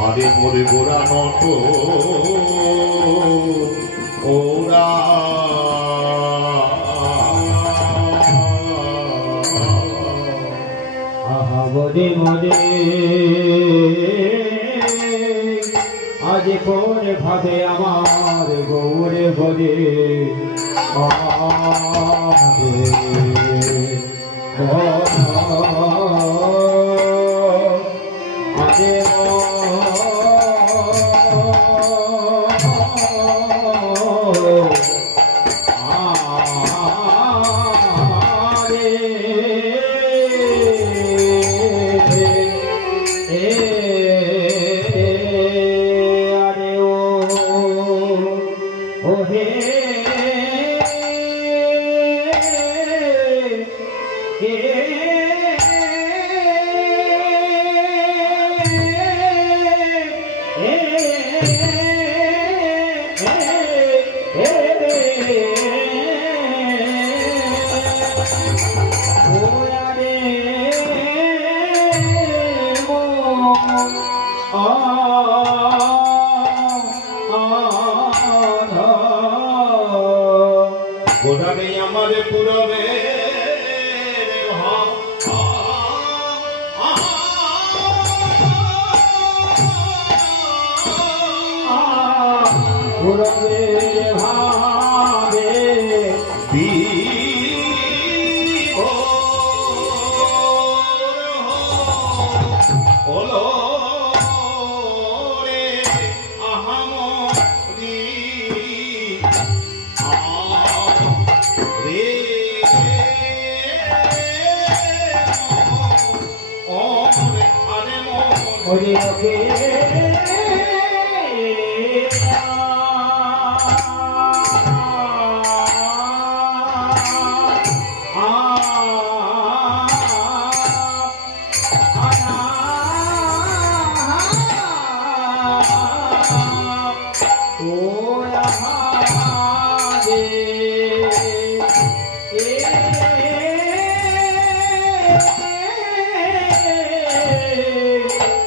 আরে মোরে গোরা নত ওরা আহা বদে মদে আজ কোন ভাবে আমার গৌরে বদে গোড়াবে আমার পুরবে পুরবে ভাবে ওলো ওরে ওকে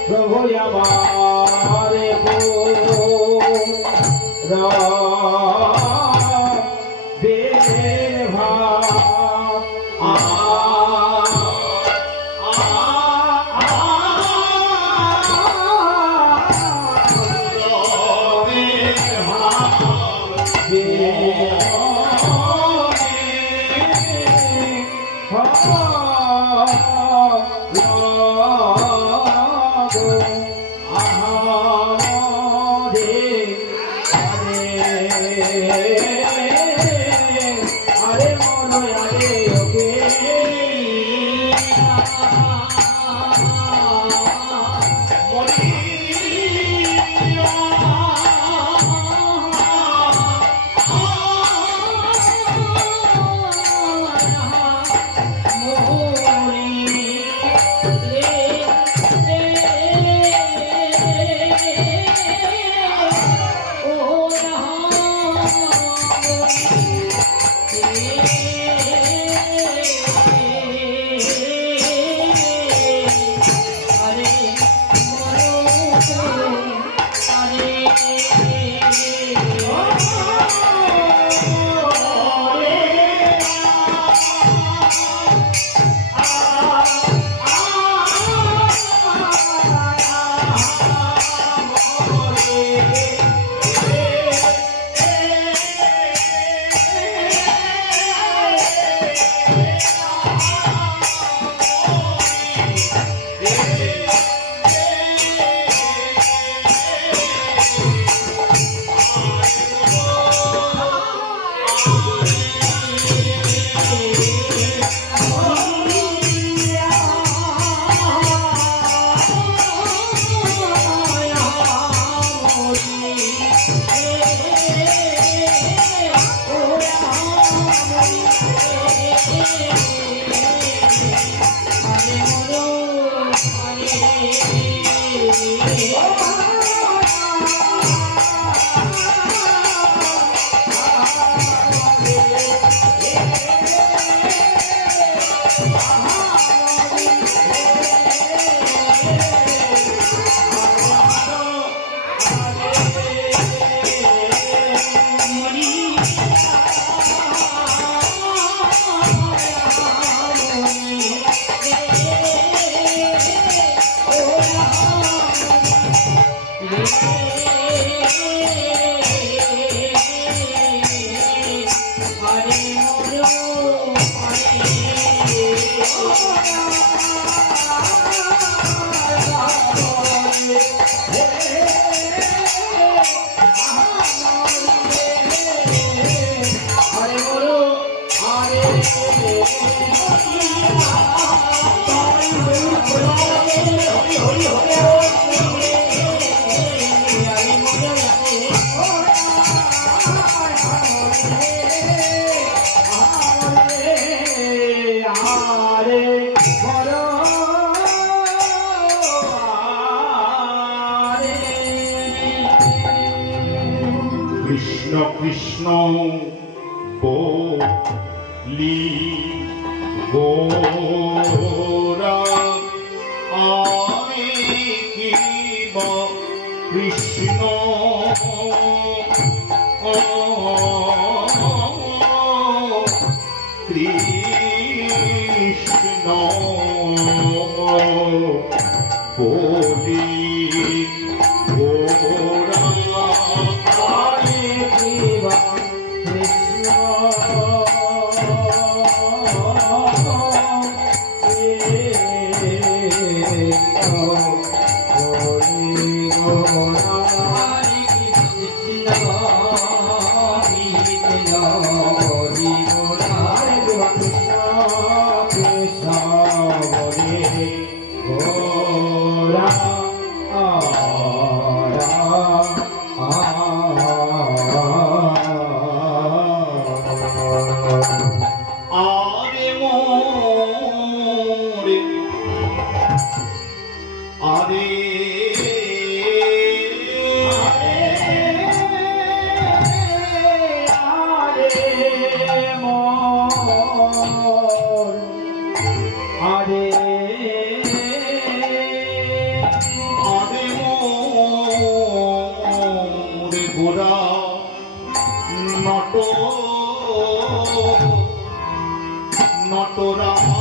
প্রভু আমারে বের ভাব আরে মনে আরে ওকে কৃষ্ণ কৃষ্ণ বলি গোরা আমি কি বা কৃষ্ণ কৃষ্ণ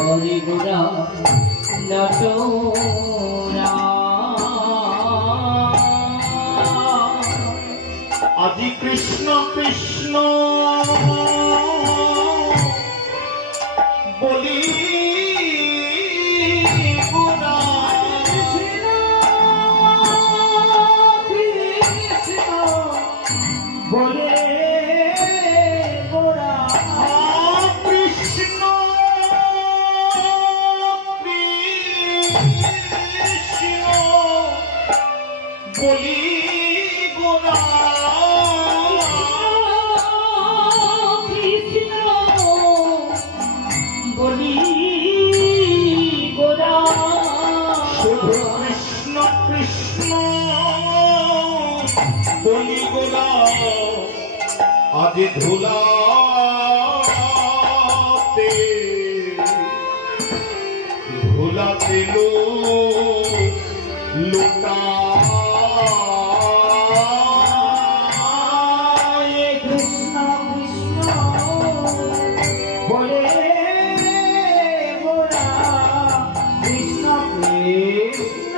বলি গোরা নটরা আজি কৃষ্ণ কৃষ্ণ বলি গোরা বলে গোরা কৃষ্ণ কৃষ্ণ বলি গোরা কৃষ্ণ কৃষ্ণ বলি গোরা আজ ধুলাতে ধুলাতে লোটা কৃষ্ণ কৃষ্ণ বলে গোরা কৃষ্ণ কৃষ্ণ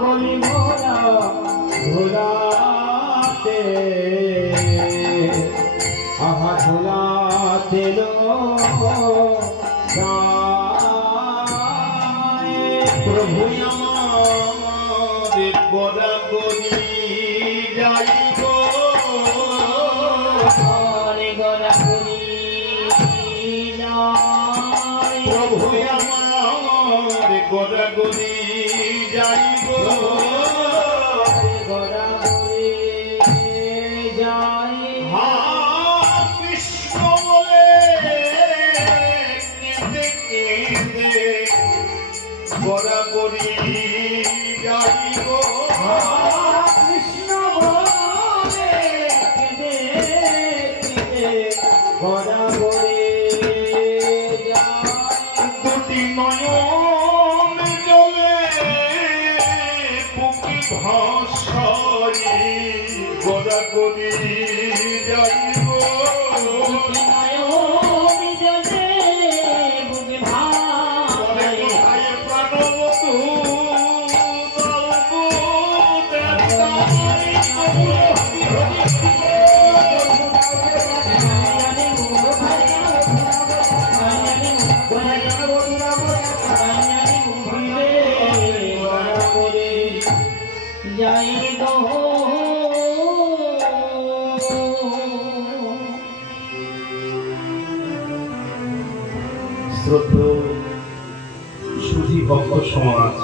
বলি গোরা ধুলাতে আহা ধুলাতে প্রভু আমার বড়া গরি যাইব প্রভু আমার গড়া গরি যাইব সরি গোড়া করি যাইব শ্রদ্ধেয় সুধী ভক্ত সমাজ,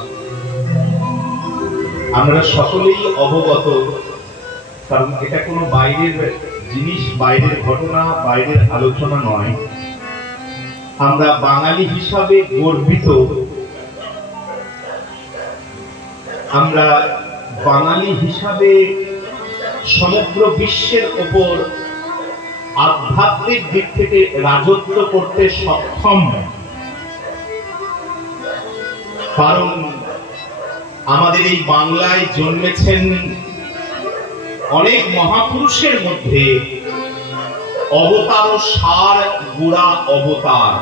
আমরা সকলেই অবগত, কারণ এটা কোনো বাইরের জিনিস, বাইরের ঘটনা, বাইরের আলোচনা নয়। আমরা বাঙালি হিসাবে গর্বিত, আমরা বাঙালি হিসাবে সমগ্র বিশ্বের ওপর আধ্যাত্মিক দিক থেকে রাজত্ব করতে সক্ষম, কারণ আমাদের এই বাংলায় জন্মেছেন অনেক মহাপুরুষের মধ্যে অবতার ও সার গুড়া অবতার,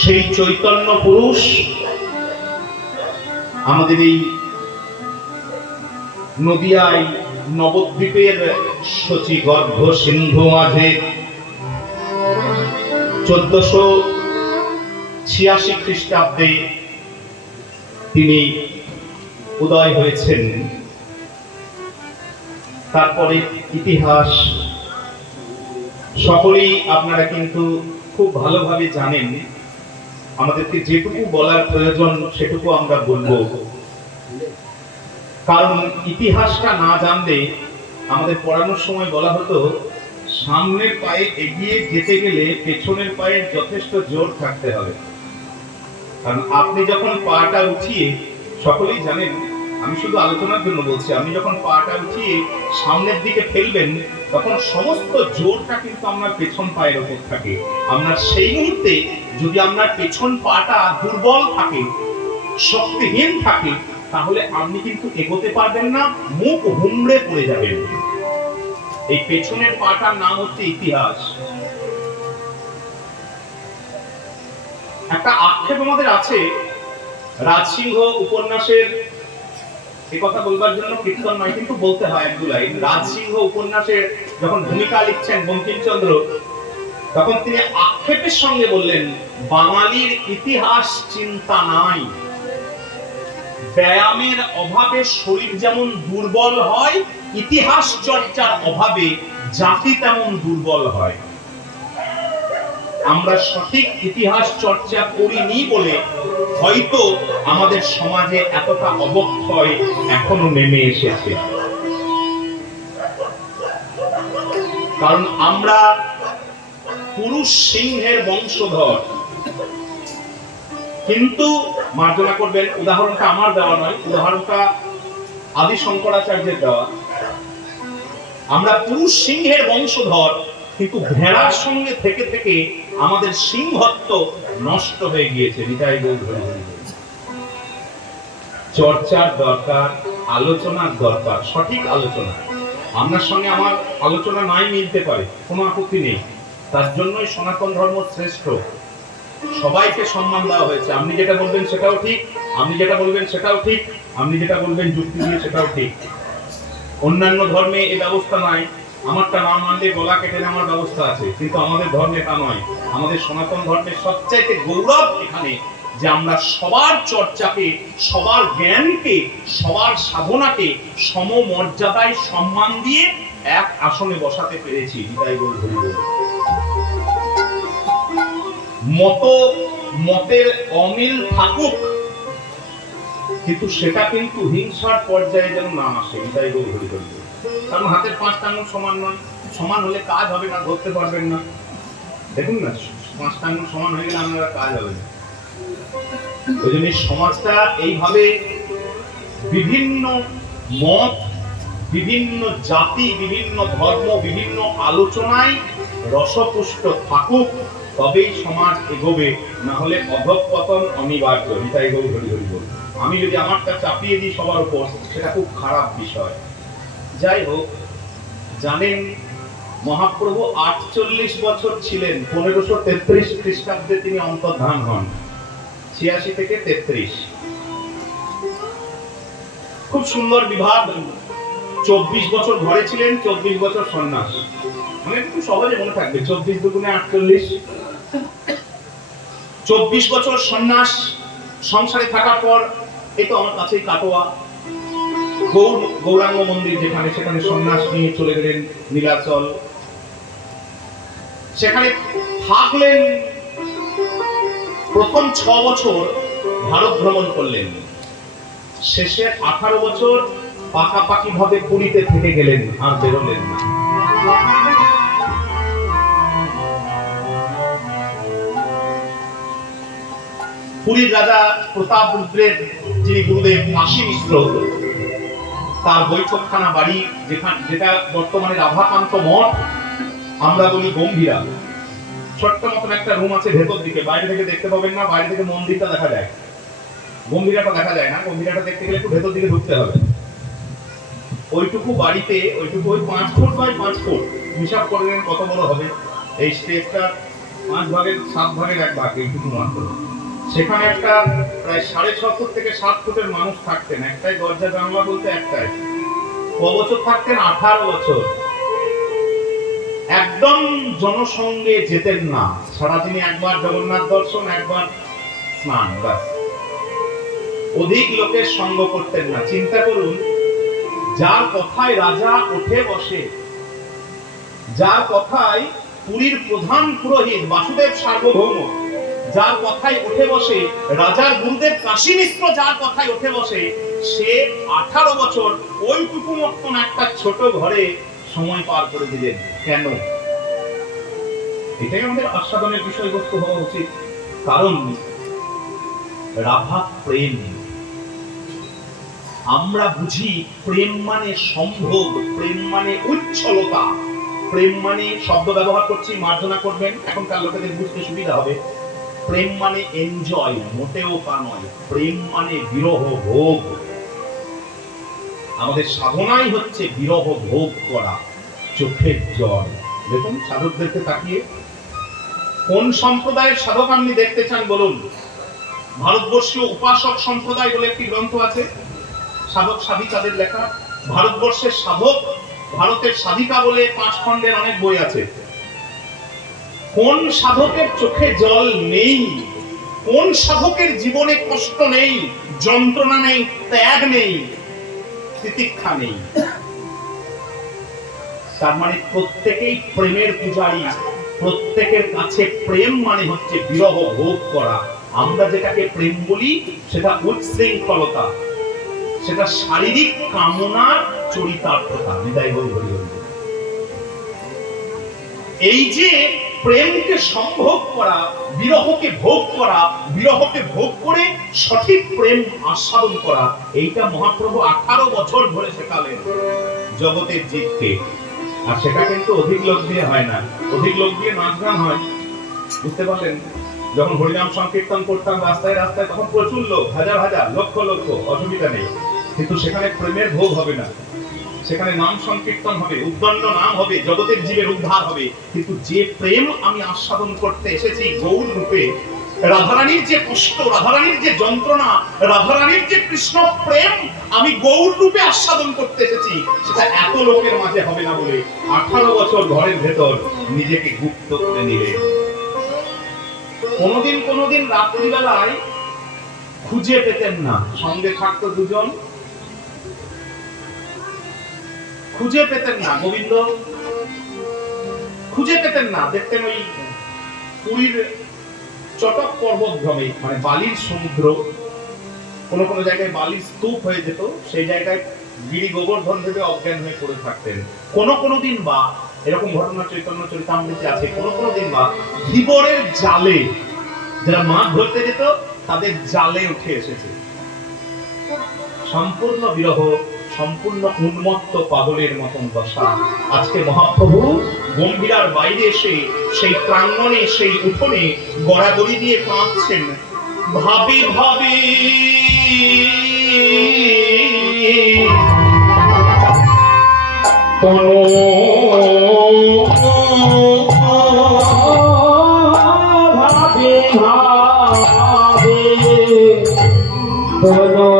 সেই চৈতন্য পুরুষ আমাদের এই নদিয়ায় নবদ্বীপের শচীগর্ভ সিন্ধু মাঝে 1486 খ্রিস্টাব্দে তিনি উদয় হয়েছেন। তারপরে ইতিহাস সকলেই আপনারা কিন্তু খুব ভালোভাবে জানেন। আমাদেরকে যেটুকু বলার প্রয়োজন সেটুকু আমরা বলবো, কারণ ইতিহাসটা না জানলে, আমাদের পড়ানোর সময় বলা হতো সামনের পায়ে এগিয়ে যেতে গেলে পেছনের পায়ে যথেষ্ট জোর থাকতে হবে। কারণ আপনি যখন পাটা উঠিয়ে, সকলেই জানেন, আমি শুধু আলোচনার জন্য বলছি, আপনি যখন পাটা উঠিয়ে সামনের দিকে ফেলবেন তখন সমস্ত জোরটা কিন্তু আপনার পেছন পায়ের উপর থাকে। আপনার সেই মুহূর্তে যদি আপনার পেছন পাটা দুর্বল থাকে, শক্তিহীন থাকে, তাহলে আপনি কিন্তু এগোতে পারবেন না, মুখ হুমড়ে পড়ে যাবেন। এই পেছনের পাটার নাম হচ্ছে ইতিহাস। একটা আক্ষেপ আমাদের আছে, রাজসিংহ উপন্যাসের, এই কথা বলবার জন্য কীর্তন নয় কিন্তু বলতে হয় এক দু লাইন। রাজসিংহ উপন্যাসের যখন ভূমিকা লিখছেন বঙ্কিমচন্দ্র, তখন তিনি আক্ষেপের সঙ্গে বললেন, বাঙালির ইতিহাস চিন্তা নাই। ব্যায়ামের অভাবে শরীর যেমন দুর্বল হয়, ইতিহাস চর্চার অভাবে জাতি তেমন দুর্বল হয়। আমরা সঠিক ইতিহাস চর্চা করিনি বলে হয়তো আমাদের সমাজে এতটা অবক্ষয় এখনো নেমে এসেছে। কারণ আমরা পুরুষ সিংহের বংশধর, কিন্তু মার্জনা করবেন, উদাহরণটা আমার দেওয়া নয়, উদাহরণটা আদি শঙ্করাচার্যের দেওয়া। আমরা পুরুষ সিংহের বংশধর, কিন্তু ভেড়ার সঙ্গে থেকে থেকে আমাদের সিংহত্ব নষ্ট হয়ে গিয়েছে। নিতাই গৌর হরি হরি। চর্চার দরকার, আলোচনার দরকার, সঠিক আলোচনা। আপনার সঙ্গে আমার আলোচনা নাই মিলতে পারে, কোনো আপত্তি নেই, তার জন্যই সনাতন ধর্ম শ্রেষ্ঠ। সবাইকে সম্মান দেওয়া হয়েছে, আপনি যেটা বলবেন সেটাও ঠিক, আপনি যেটা বলবেন সেটাও ঠিক, আপনি যেটা বলবেন যুক্তি দিয়ে সেটাও ঠিক। অন্যান্য ধর্মে এই ব্যবস্থা নাই, আমারটা না মানলে গলা কেটে নেওয়ার ব্যবস্থা আছে, কিন্তু আমাদের ধর্মে তা নয়। আমাদের সনাতন ধর্মের সবচাইতে গৌরব এখানে যে আমরা সবার চর্চাকে, সবার জ্ঞানকে, সবার সাধনাকে সমমর্যাদায় সম্মান দিয়ে এক আসনে বসাতে পেরেছি। নিতাই গৌর হরি বল। মতের অমিল থাকুক, কিন্তু সেটা কিন্তু হিংসার পর্যায়ে যেন না আসে। নিতাই গৌর হরি বল। কারণ হাতের 5টা আঙুল সমান নয়, সমান হলে কাজ হবে না, ধরতে পারবেন না। দেখুন না, 5টা আঙুল সমান হয়ে গেলে আপনারা কাজ হবে না। ওই জন্য সমাজটা এইভাবে বিভিন্ন মত, বিভিন্ন জাতি, বিভিন্ন ধর্ম, বিভিন্ন আলোচনায় রসপুষ্ট থাকুক, তবেই সমাজ এগোবে, না হলে অধঃপতন অনিবার্য। নিতাই গৌর হরি হরি বল। আমি যদি আমারটা চাপিয়ে দিই সবার উপর, সেটা খুব খারাপ বিষয়। যাই হোক, জানেন মহাপ্রভু 48 বছর ছিলেন, 1533 খ্রিস্টাব্দে তিনি অন্তর্ধান হন, 86 থেকে 33। খুব সুন্দর বিভাগ। 24 বছর ঘরে ছিলেন, 24 বছর সন্ন্যাস। মানে খুব সহজে মনে থাকবে, 24 দুগুণে 48। 24 বছর সন্ন্যাস, সংসারে থাকার পর এই তো আমার কাছেই কাটোয়া গৌরাঙ্গ মন্দির যেখানে, সেখানে সন্ন্যাস নিয়ে চলে গেলেন নীলাচল। সেখানে থাকলেন, প্রথম 6 বছর ভারত ভ্রমণ করলেন, শেষে 18 বছর পাকাপাকি ভাবে পুরীতে থেকে গেলেন, আর বেরোলেন না। পুরীর রাজা প্রতাপ রুদ্রের যিনি গুরুদেব কাশী মিশ্র, তার বৈঠকখানা বাড়ি, যেটা বর্তমানে রাধাকান্ত মঠ, আমরা বলি গম্ভীরা। ছোট্ট মতন একটা রুম আছে ভেতর দিকে, বাইরে থেকে দেখতে পাবেন না, বাইরে থেকে মন্দিরটা দেখা যায়, গম্ভীরাটা দেখা যায় না। গম্ভীরাটা দেখতে গেলে একটু ভেতর দিকে ঢুকতে হবে। ওইটুকু বাড়িতে, ওইটুকু ওই 5 ফুট বাই 5 ফুট, হিসাব করলেন কত বড় হবে। এই স্টেজটা 5 ভাগের 7 ভাগের 1 ভাগ, এইটুকু মাত্র। সেখানে একটা প্রায় 6.5 থেকে 7 ফুটের মানুষ থাকতেন, একটাই দরজা জানলা বলতে একটাই। ক বছর থাকতেন? 18 বছর। একদম জনসঙ্গে যেতেন না, সারাদিনে একবার জগন্নাথ দর্শন, একবার স্নান, ব্যাস। অধিক লোকের সঙ্গ করতেন না। চিন্তা করুন, যার কথায় রাজা উঠে বসে, যার কথায় পুরীর প্রধান পুরোহিত বাসুদেব সার্বভৌম, যার কথায় উঠে বসে রাজার গুরুদেব কাশী মিশ্র, যার কথায় উঠে বসে, সে 18 বছর ওইটুকু মতন একটা ছোট ঘরে সময় পার করে দিলেন। কেন? এটাই আমাদের আস্বাদনের বিষয়বস্তু হওয়া উচিত। কারণ রাধা প্রেম। আমরা বুঝি প্রেম মানে সম্ভোগ, প্রেম মানে উচ্ছলতা, প্রেম মানে, শব্দ ব্যবহার করছি, মার্জনা করবেন, এখনকার লোকেদের বুঝতে সুবিধা হবে। প্রেম মানে এনজয়, মোটেও তা নয়। প্রেম মানে বিরহ ভোগ। আমাদের সাধনাই হচ্ছে বিরহ ভোগ করা, চোখের জল। দেখুন সাধকদেরকে তাকিয়ে, কোন সম্প্রদায়ের সাধক আপনি দেখতে চান বলুন? ভারতবর্ষীয় উপাসক সম্প্রদায় বলে একটি গ্রন্থ আছে, সাধক সাধিকাদের লেখা। ভারতবর্ষের সাধক, ভারতের সাধিকা বলে 5 খণ্ডের অনেক বই আছে। কোন সাধকের চোখে জল নেই? কোন সাধকের জীবনে কষ্ট নেই, যন্ত্রণা নেই, ত্যাগ নেই, তিতিক্ষা নেই? তার মানে প্রত্যেকেই প্রেমের পূজারী। প্রত্যেকের কাছে প্রেম মানে হচ্ছে বিরহ ভোগ করা। আমরা যেটাকে প্রেম বলি সেটা উচ্ছৃঙ্খলতা, সেটা শারীরিক কামনার চরিতার্থতা। বিদায় বল বলি। এই যে প্রেমকে সম্ভোগ করা, বিরহকে ভোগ করা, বিরহকে ভোগ করে সঠিক প্রেম আস্বাদন করা, এইটা মহাপ্রভু 18 বছর ধরে শেখালেন জগতের জীবকে। আর সেটা কিন্তু অধিক লোক দিয়ে হয় না, অধিক লোক দিয়ে নাচ গান হয়। বুঝতে পারলেন? যখন হরিনাম সংকীর্তন করতাম রাস্তায় রাস্তায়, তখন প্রচুর লোক, হাজার হাজার, লক্ষ লক্ষ, অসুবিধা নেই। কিন্তু সেখানে প্রেমের ভোগ হবে না, সেখানে নাম সংকীর্তন হবে, উদ্দণ্ড নাম হবে, জগতের জীবের উদ্ধার হবে। কিন্তু যে প্রেম আমি আস্বাদন করতে এসেছি গৌর রূপে, রাধারানীর যে কষ্ট, রাধারানীর যে যন্ত্রণা, রাধারানীর যে কৃষ্ণ প্রেম আমি গৌর রূপে আস্বাদন করতে এসেছি, সেটা এত লোকের মাঝে হবে না বলে 18 বছর ঘরের ভেতর নিজেকে গুপ্ত করে নিলেন। কোনদিন রাত্রিবেলায় খুঁজে পেতেন না, সঙ্গে থাকতো দুজন, খুঁজে পেতেন না, গোবিন্দ খুঁজে পেতেন না। দেখতেন ওই পুরীর চটক পর্বতভূমি, মানে বালির সমুদ্র, কোন কোন জায়গায় বালির স্তূপ হয়ে যেত, সেই জায়গায় গিরি গোবর্ধন ভেবে অজ্ঞান হয়ে পড়ে থাকতেন। কোন দিন বা, এরকম ঘটনা চৈতন্য চরিতামৃতে আছে, কোন দিন বা ধীবরের জালে, যারা মাছ ধরতে যেত তাদের জালে উঠে এসেছে। সম্পূর্ণ বিরহ, সম্পূর্ণ উন্মত্ত পাগলের মতন দশা। আজকে মহাপ্রভু গম্ভীরার বাইরে এসে সেই প্রাঙ্গণে, সেই উঠোনে গড়াগড়ি দিয়ে কাঁদছেন। ভাবে ভাবে তনু ভাবে ভাবে তোলো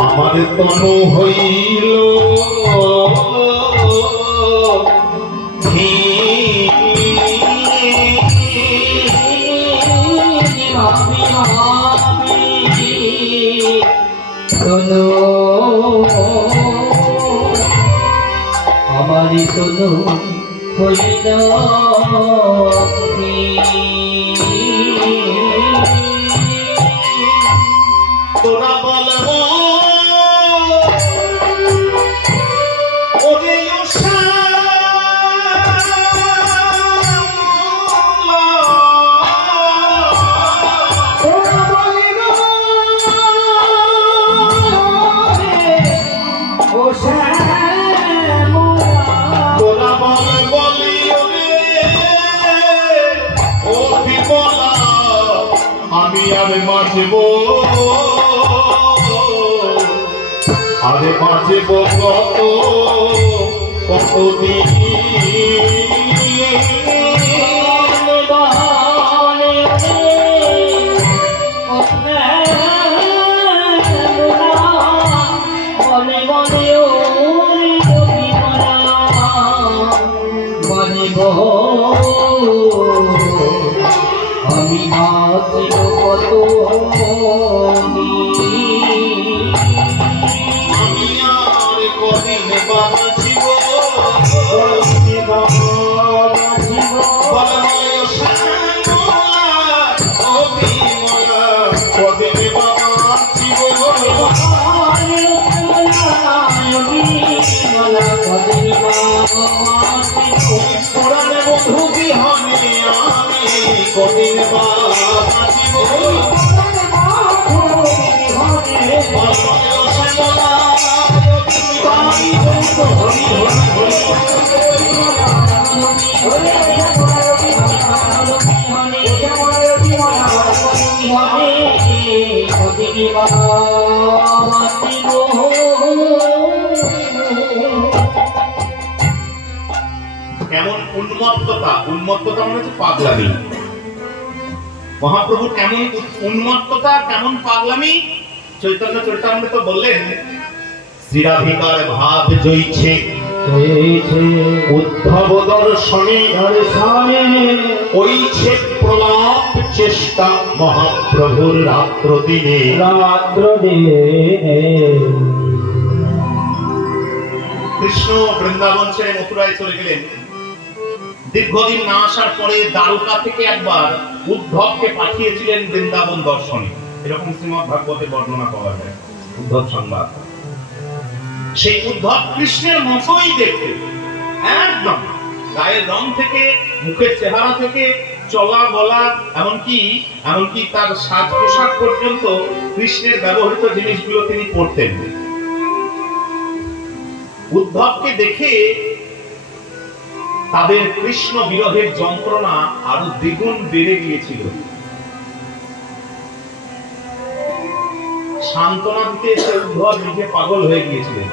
আমার তনু হইল তোলো আমারি তোলো হইল তোরা বলবো ওরে তোরা বলি ওরে ও বিমলা আমি আর বাঁচব আরে বাঁচব কতদিন আমি বাঁচিব কত আমি আর কদিন বাঁচিব কদিন বাঁচিব পুরাণ বন্ধু বিহনে আমি কদিন বাঁচিব কেমন উন্মত্ততা উন্মত্ততা মানে হচ্ছে পাগলামি মহাপ্রভু কেমন উন্মত্ততা কেমন পাগলামি চৈতন্য চরিতামৃত বললেন শ্রীরাধিকার ভাব জয়ছে উদ্ধব দর্শনে ওইছে প্রলাপ চেষ্টা মহাপ্রভুর রাত্র দিনে কৃষ্ণ বৃন্দাবন ছেড়ে মথুরায় চলে গেলেন দীর্ঘদিন না আসার পরে দ্বারকা থেকে একবার উদ্ধবকে পাঠিয়েছিলেন বৃন্দাবন দর্শনে এরকম শ্রীমদ্ ভাগবতে বর্ণনা পাওয়া যায় উদ্ধব সংবাদ সেই উদ্ধব কৃষ্ণের মতোই দেখতে একদম গায়ের রং থেকে মুখের চেহারা থেকে চলা বলা এমনকি তার সাজ পোশাক পর্যন্ত কৃষ্ণের ব্যবহৃত জিনিসগুলো তিনি পরতেন উদ্ধবকে দেখে তাদের কৃষ্ণ বিরহের যন্ত্রণা আরো দ্বিগুণ বেড়ে গিয়েছিল সান্ত্বনা দিতে এসে উদ্ধব নিজে পাগল হয়ে গিয়েছিলেন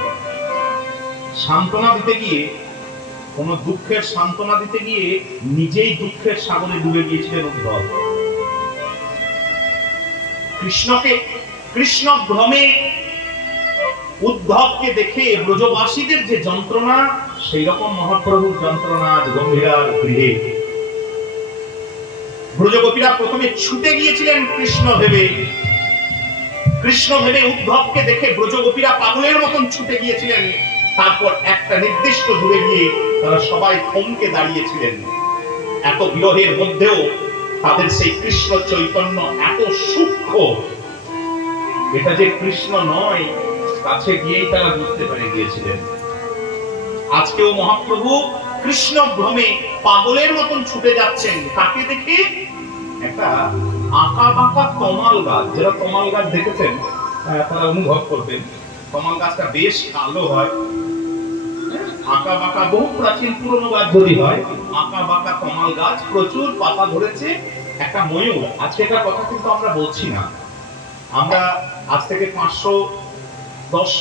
সান্ত্বনা দিতে গিয়ে কোন দুঃখের সান্ত্বনা দিতে গিয়ে নিজেই দুঃখের সাগরে ডুবে গিয়েছিলেন উদ্ধব কৃষ্ণ ভ্রমে উদ্ধবকে দেখে ব্রজবাসীদের যে যন্ত্রণা সেই রকম মহাপ্রভুর যন্ত্রণা গম্ভীরার গৃহে ব্রজগোপীরা প্রথমে ছুটে গিয়েছিলেন কৃষ্ণ ভেবে উদ্ধবকে দেখে ব্রজগোপীরা পাগলের মতন ছুটে গিয়েছিলেন তারপর একটা নির্দিষ্ট দূরে গিয়ে তারা সবাই থমকে দাঁড়িয়েছিলেন এত বিরহের মধ্যেও তাদের সেই কৃষ্ণ চৈতন্য এত সূক্ষ্ম এটা যে কৃষ্ণ নয় কাছে গিয়েই তারা বুঝতে পেরে গিয়েছিলেন আজকেও মহাপ্রভু কৃষ্ণ ভ্রমে পাগলের মতন ছুটে যাচ্ছেন তাকে দেখে একটা আঁকা বাঁকা তমাল গাছ যারা তমাল গাছ দেখেছেন তারা অনুভব করবেন তমাল গাছটা বেশ কালো হয় আঁকা বাঁকা বহু প্রাচীন পুরনো গাছ যদি হয় আঁকা বাঁকা তমাল গাছ প্রচুর পাতা ধরেছে একটা ময়ূর, আজকেকার কথা কিন্তু আমরা বলছি না, আমরা আজ থেকে 510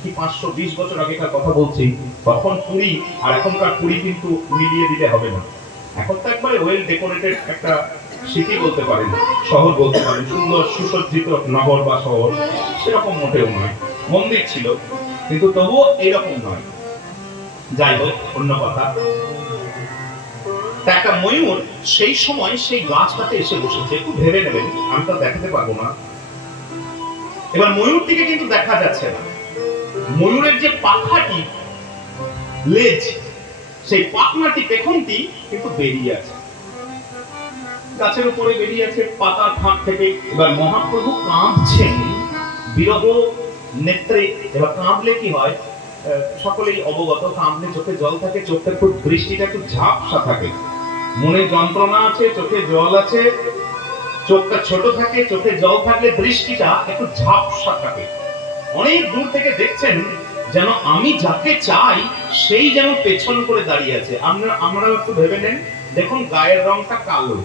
কি 520 বছর আগেকার কথা বলছি। তখন পুরী আর এখনকার পুরী কিন্তু মিলিয়ে দিতে হবে না। এখন তো একবারে ওয়েল ডেকোরেটেড একটা সিটি বলতে পারেন, শহর বলতে পারেন, সুন্দর সুসজ্জিত নগর বা শহর, সেরকম মোটেও নয়। মন্দির ছিল কিন্তু তবুও এইরকম নয়। যাই হোক, অন্য কথা। তা একটা ময়ূর সেই সময় সেই গাছটাতে এসে বসেছে, একটু ভেবে নেবেন, আমি তো দেখাতে পারবো না। এবার ময়ূরটিকে কিন্তু দেখা যাচ্ছে না। ময়ূরের যে পাখাটি, লেজ, সেই পাখনাটি, পেখমটি কিন্তু বেরিয়ে আছে, গাছের উপরে বেরিয়ে আছে, পাতার ফাঁক থেকে। এবার মহাপ্রভু কাঁদছেন বিরহ নেত্রে। এবার কাঁদলে কি হয়, সকলেই অবগত, কাঁদলে চোখে জল থাকে, চোখটা একটু, দৃষ্টিটা একটু ঝাপসা থাকে, মনে যন্ত্রণা আছে, চোখে জল আছে, চোখটা ছোট থাকে, চোখে জল থাকলে দৃষ্টিটা একটু ঝাপসা থাকে। অনেক দূর থেকে দেখছেন যেন আমি যাকে চাই সেই যেন পেছন করে দাঁড়িয়ে আছে। আমরা একটু ভেবে নেন, দেখুন গায়ের রংটা কালো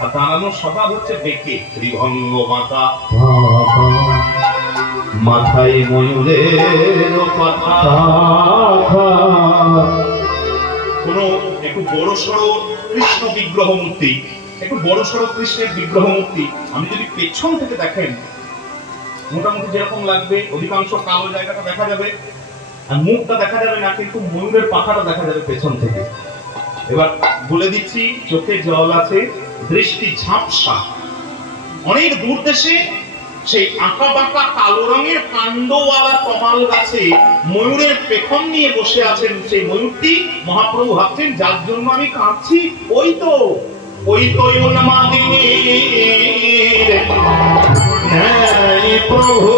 আর দাঁড়ানোর স্বভাব হচ্ছে বেঁকে, ত্রিভঙ্গ বাঁকা, মাথায় ময়ূরের পাখা, কোন একটু বড় সড়ো কৃষ্ণ বিগ্রহ মূর্তি, একটু বড় সড়ো কৃষ্ণের বিগ্রহ মূর্তি আমি যদি পেছন থেকে দেখেন, মোটামুটি যেরকম লাগবে, অধিকাংশ কালো জায়গাটা দেখা যাবে আর মুখটা দেখা যাবে না, কিন্তু ময়ূরের পাখাটা দেখা যাবে পেছন থেকে। এবার বলে দিচ্ছি, চোখে জল আছে, দৃষ্টি ঝাপসা। অনেক দূর দেশে সেই আঁকা বাঁকা কালো রঙের কাণ্ডওয়ালা তমাল গাছে ময়ূরের পেখম নিয়ে বসে আছেন সেই ময়ূরটি। মহাপ্রভু ভাবছেন যার জন্য আমি কাঁদছি, ওই তো উন্মাদিনীর ন্যায় প্রভু,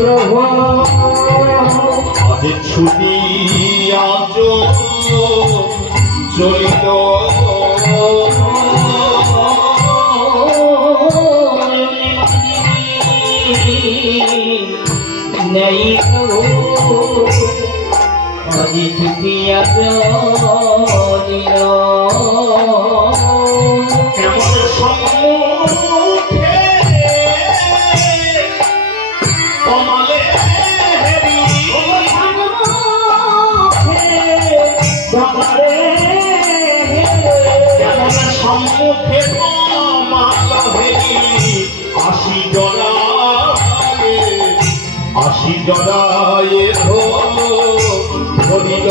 প্রভু আজ ছুটি আজ চলিত নেই প্রভু, আজি ছুটিয়া চলিল। কেমন সম্মুখে কমলে হেরি, কেমন সম্মুখে কমল হেরি, 80 জড়ায়ে ধরিল।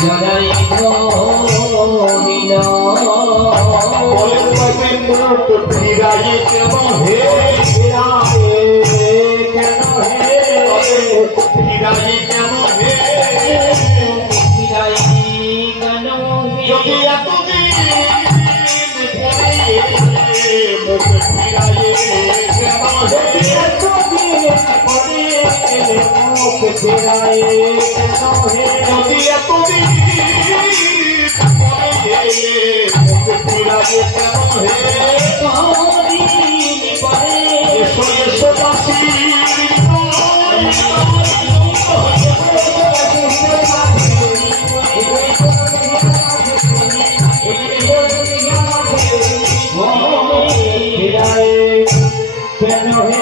জড়াই ধরিল। মুখ ফিরাইয়ে কেন হে, ফিরাইয়ে কেন হে, যদি এতদিন পরে মুখ ফিরাইয়ে কেন হে, যদি এতদিন পরে মুখ ফিরাইয়ে কেন হে, এসো এসো দাসী কেন